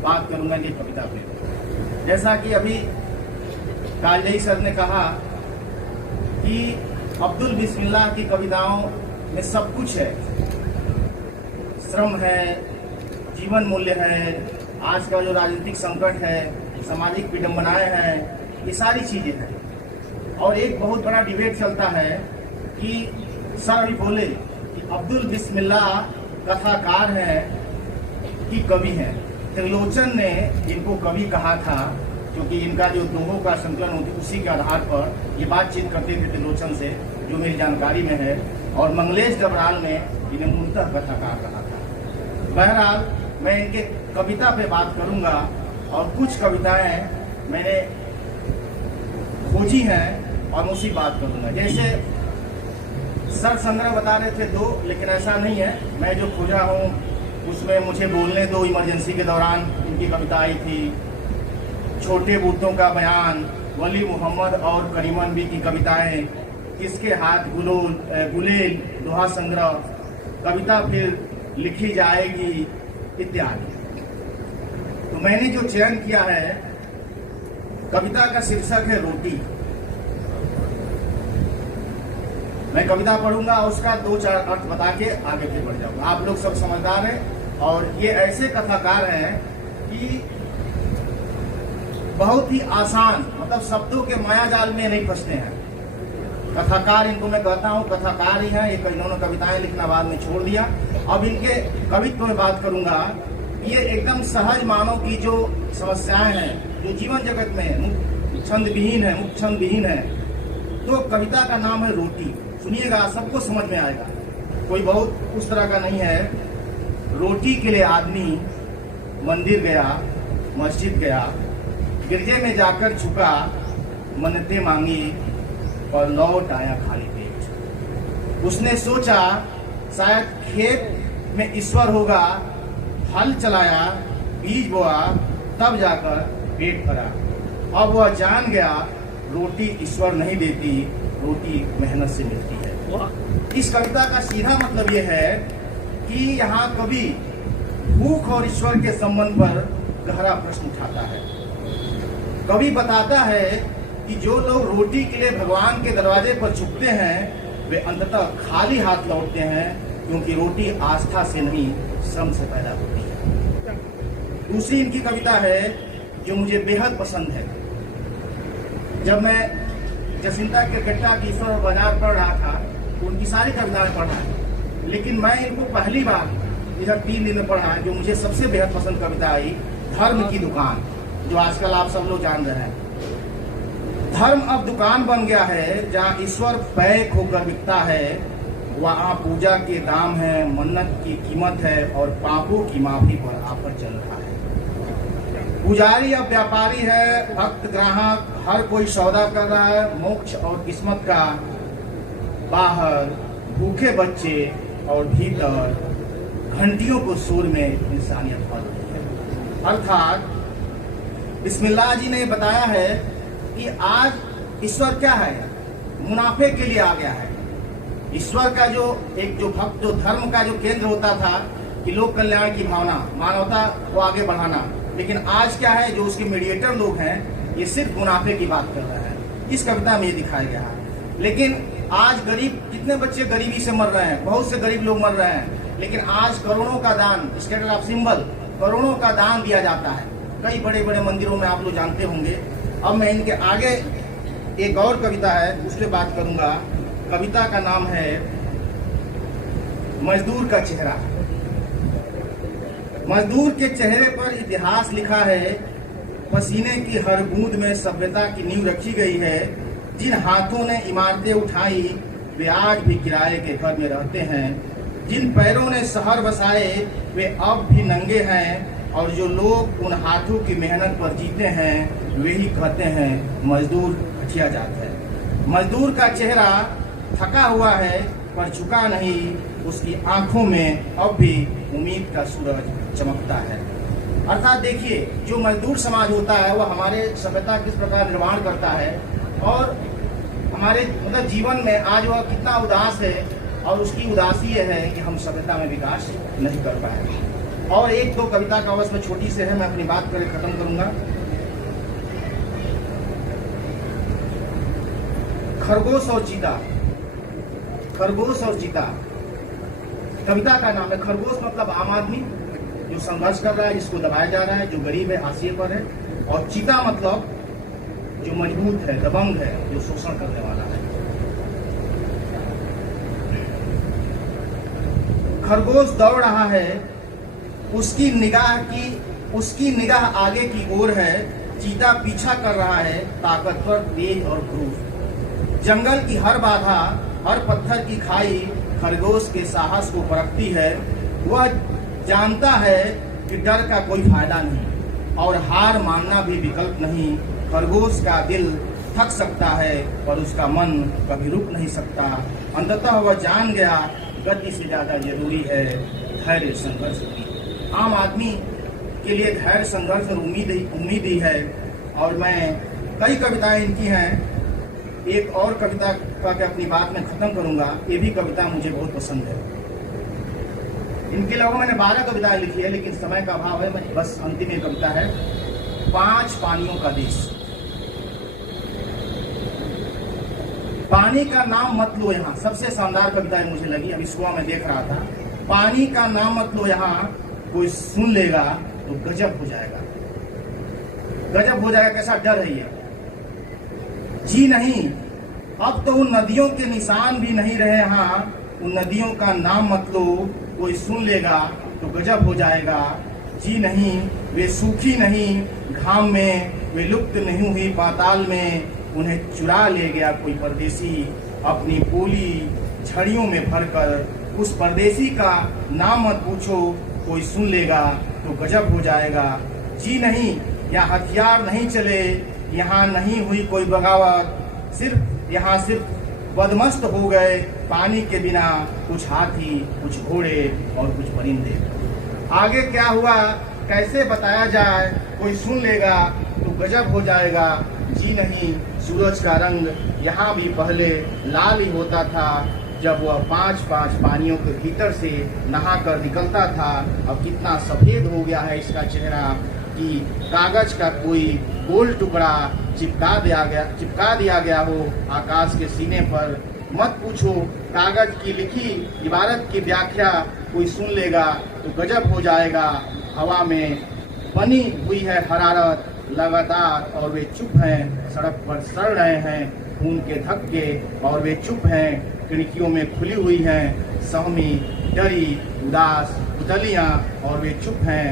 बात करूंगा इनकी कविता पे। जैसा कि अभी कालजई सर ने कहा कि अब्दुल बिस्मिल्लाह की कविताओं में सब कुछ है, श्रम है, जीवन मूल्य है, आज का जो राजनीतिक संकट है, सामाजिक विडंबनाएं हैं, ये सारी चीजें हैं। और एक बहुत बड़ा डिबेट चलता है कि सर अभी बोले कि अब्दुल बिस्मिल्लाह कथाकार हैं कि कवि हैं। त्रिलोचन ने इनको कवि कहा था, क्योंकि इनका जो दोहों का संकलन होती उसी के आधार पर ये बातचीत करते थे त्रिलोचन से, जो मेरी जानकारी में है। और मंगलेश डबराल ने इन्हें मूलतः कथाकार कहा था। बहरहाल मैं इनके कविता पे बात करूंगा और कुछ कविताएं मैंने खोजी हैं और उसी बात करूंगा। जैसे सर संग्रह बता रहे थे 2, लेकिन ऐसा नहीं है। मैं जो खोजा हूँ उसमें मुझे बोलने दो इमरजेंसी के दौरान इनकी कविता आई थी। छोटे बूटों का बयान, वली मोहम्मद और करीमन बी की कविताएं, किसके हाथ गुलेल, दोहा संग्रह, कविता फिर लिखी जाएगी इत्यादि। तो मैंने जो चयन किया है, कविता का शीर्षक है रोटी। मैं कविता पढ़ूंगा और उसका 2-4 अर्थ बता के आगे फिर बढ़ जाऊंगा। आप लोग सब समझदार हैं और ये ऐसे कथाकार हैं कि बहुत ही आसान, मतलब शब्दों के मायाजाल में नहीं फंसते हैं। कथाकार इनको मैं कहता हूँ, कथाकार ही हैं। ये इन्होंने कविताएं लिखना बाद में छोड़ दिया। अब इनके कवित्व में बात करूंगा। ये एकदम सहज मानव की जो समस्याएं हैं, जो जीवन जगत में छंद विहीन है, मुक्त छंद विहीन है। तो कविता का नाम है रोटी। सुनिएगा, सबको समझ में आएगा, कोई बहुत उस तरह का नहीं है। रोटी के लिए आदमी मंदिर गया, मस्जिद गया, गिरजे में जाकर झुका, मन्नतें मांगी और लौट आया खाली पेट। उसने सोचा शायद खेत में ईश्वर होगा, हल चलाया, बीज बोआ, तब जाकर पेट भरा। अब वह जान गया रोटी ईश्वर नहीं देती, रोटी मेहनत से मिलती है। इस कविता का सीधा मतलब यह है कि यहाँ कवि भूख और ईश्वर के संबंध पर गहरा प्रश्न उठाता है। कवि बताता है कि जो लोग रोटी के लिए भगवान के दरवाजे पर झुकते हैं, वे अंततः खाली हाथ लौटते हैं, क्योंकि रोटी आस्था से नहीं, श्रम से पैदा होती है। दूसरी इनकी कविता है जो मुझे बेहद पसंद है। जब मैं जसिंता केरकेट्टा की ईश्वर और बाजार पढ़ रहा था तो उनकी सारी कविताएं पढ़ा है, लेकिन मैं इनको पहली बार इधर 3 दिन में पढ़ा है। जो मुझे सबसे बेहद पसंद कविता आई, धर्म की दुकान, जो आजकल आप सब लोग जान रहे हैं। धर्म अब दुकान बन गया है, जहाँ ईश्वर पैक होकर बिकता है, वहाँ पूजा के दाम है, मन्नत की कीमत है और पापों की माफी पर ऑफर चल रहा है। पुजारी अब व्यापारी है, भक्त ग्राहक, हर कोई सौदा कर रहा है। मोक्ष और किस्मत का बाहर भूखे बच्चे और भीतर घंटियों को सुर में इंसानियत भर रही है। अर्थात बिस्मिल्लाह जी ने बताया है कि आज ईश्वर क्या है, मुनाफे के लिए आ गया है। ईश्वर का जो भक्त, जो धर्म का जो केंद्र होता था कि लोक कल्याण की भावना, मानवता को आगे बढ़ाना, लेकिन आज क्या है, जो उसके मीडिएटर लोग हैं, ये सिर्फ मुनाफे की बात कर रहे हैं। इस कविता में ये दिखाया गया है। लेकिन आज गरीब, कितने बच्चे गरीबी से मर रहे हैं, बहुत से गरीब लोग मर रहे हैं, लेकिन आज करोड़ों का दान, स्टेटस ऑफ सिंबल, करोड़ों का दान दिया जाता है कई बड़े बड़े मंदिरों में, आप लोग जानते होंगे। अब मैं इनके आगे एक और कविता है, उस पर बात करूंगा। कविता का नाम है मजदूर का चेहरा। मजदूर के चेहरे पर इतिहास लिखा है, पसीने की हर बूंद में सभ्यता की नींव रखी गई है। जिन हाथों ने इमारतें उठाई, वे आज भी किराए के घर में रहते हैं। जिन पैरों ने शहर बसाए, वे अब भी नंगे हैं। और जो लोग उन हाथों की मेहनत पर जीते हैं, वे ही कहते हैं मजदूर हटिया जात है। मजदूर का चेहरा थका हुआ है पर झुका नहीं, उसकी आंखों में अब भी उम्मीद का सूरज चमकता है। अर्थात देखिए, जो मजदूर समाज होता है वह हमारे सभ्यता किस प्रकार निर्माण करता है और हमारे मतलब जीवन में आज वह कितना उदास है, और उसकी उदासी यह है कि हम सभ्यता में विकास नहीं कर पाए। और एक दो कविता का अवश्य में छोटी से है, मैं अपनी बात करके खत्म करूंगा। खरगोश और चीता। खरगोश और चीता कविता का नाम है। खरगोश मतलब आम आदमी जो संघर्ष कर रहा है, जिसको दबाया जा रहा है, जो गरीब है, हाशिए पर है। और चीता मतलब जो मजबूत है, दबंग है, जो शोषण करने वाला है। खरगोश दौड़ रहा है, उसकी निगाह आगे की ओर है। चीता पीछा कर रहा है, ताकतवर, तेज और क्रूर। जंगल की हर बाधा, हर पत्थर की खाई खरगोश के साहस को परखती है। वह जानता है कि डर का कोई फायदा नहीं और हार मानना भी विकल्प नहीं। खरगोश का दिल थक सकता है पर उसका मन कभी रुक नहीं सकता। अंततः वह जान गया गति से ज्यादा जरूरी है धैर्य, संघर्ष की। आम आदमी के लिए धैर्य, संघर्ष और उम्मीद ही है। और मैं कई कविताएं इनकी हैं। एक और कविता का के अपनी बात में खत्म करूंगा। ये भी कविता मुझे बहुत पसंद है। इनके अलावा मैंने 12 कविताएं लिखी है, लेकिन समय का अभाव है। मैं बस अंतिम एक कविता है, 5 पानियों का देश। पानी का नाम मत लो यहाँ, सबसे शानदार कविता मुझे लगी। अभी सुबह मैं देख रहा था। पानी का नाम मत लो यहाँ, कोई सुन लेगा तो गजब हो जाएगा। गजब हो जाएगा, कैसा डर है ये। जी नहीं, अब तो उन नदियों के निशान भी नहीं रहे यहाँ। उन नदियों का नाम मत लो, कोई सुन लेगा तो गजब हो जाएगा। जी नहीं, वे सूखी नहीं घाम में, वे लुप्त नहीं हुई पाताल में। उन्हें चुरा ले गया कोई परदेसी, अपनी बोली झड़ियों में भरकर। उस परदेसी का नाम मत पूछो, कोई सुन लेगा तो गजब हो जाएगा। जी नहीं, यहाँ हथियार नहीं चले, यहाँ नहीं हुई कोई बगावत। यहाँ सिर्फ बदमस्त हो गए पानी के बिना कुछ हाथी, कुछ घोड़े और कुछ परिंदे। आगे क्या हुआ कैसे बताया जाए, कोई सुन लेगा तो गजब हो जाएगा। जी नहीं, सूरज का रंग यहाँ भी पहले लाल ही होता था, जब वह 5-5 पानियों के भीतर से नहाकर निकलता था। अब कितना सफेद हो गया है इसका चेहरा कि कागज का कोई गोल टुकड़ा चिपका दिया गया हो आकाश के सीने पर। मत पूछो कागज की लिखी इबारत की व्याख्या, कोई सुन लेगा तो गजब हो जाएगा। हवा में बनी हुई है हरारत लगातार और वे चुप हैं। सड़क पर सड़ रहे हैं खून के धक्के और वे चुप हैं। खिड़कियों में खुली हुई हैं सहमी, डरी, उदास पुतलियां और वे चुप हैं।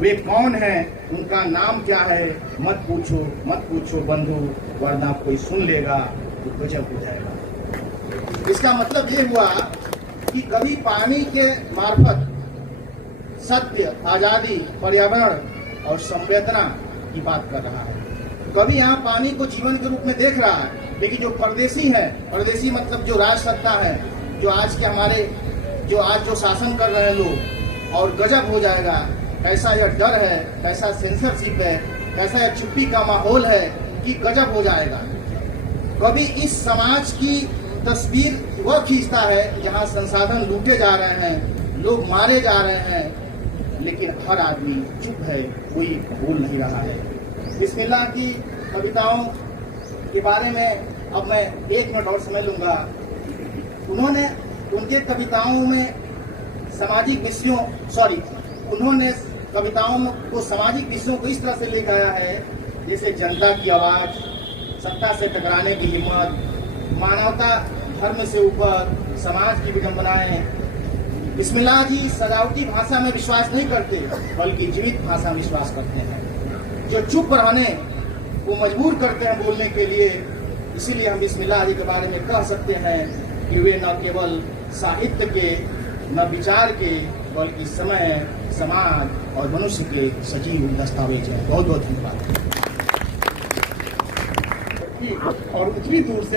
वे कौन हैं, उनका नाम क्या है, मत पूछो बंधु, वरना कोई सुन लेगा तो गजब हो जाएगा। इसका मतलब ये हुआ कि कभी पानी के मार्फत सत्य, आजादी, पर्यावरण और संवेदना की बात कर रहा है। कभी यहाँ पानी को जीवन के रूप में देख रहा है, लेकिन जो परदेसी है, परदेसी मतलब जो राज सत्ता है, जो आज के हमारे जो शासन कर रहे हैं लोग, और गजब हो जाएगा। कैसा यह डर है, कैसा सेंसरशिप है, कैसा यह चुप्पी का माहौल है कि गजब हो जाएगा। कभी इस समाज की तस्वीर वह खींचता है जहाँ संसाधन लूटे जा रहे हैं, लोग मारे जा रहे हैं, लेकिन हर आदमी चुप है, कोई बोल नहीं रहा है। बिस्मिल्लाह की कविताओं के बारे में अब मैं 1 मिनट और समय लूंगा। उनके कविताओं में उन्होंने कविताओं को सामाजिक विषयों को इस तरह से ले गया है, जैसे जनता की आवाज, सत्ता से टकराने की हिम्मत, मानवता धर्म से ऊपर, समाज की विडंबनाएं। बिस्मिल्लाह जी सजावटी भाषा में विश्वास नहीं करते, बल्कि जीवित भाषा में विश्वास करते हैं, जो चुप रहने को मजबूर करते हैं बोलने के लिए। इसीलिए हम बिस्मिल्लाह जी के बारे में कह सकते हैं कि वे न केवल साहित्य के, न विचार के, बल्कि समय, समाज और मनुष्य के सजीव दस्तावेज है। बहुत बहुत धन्यवाद। और उतनी दूर से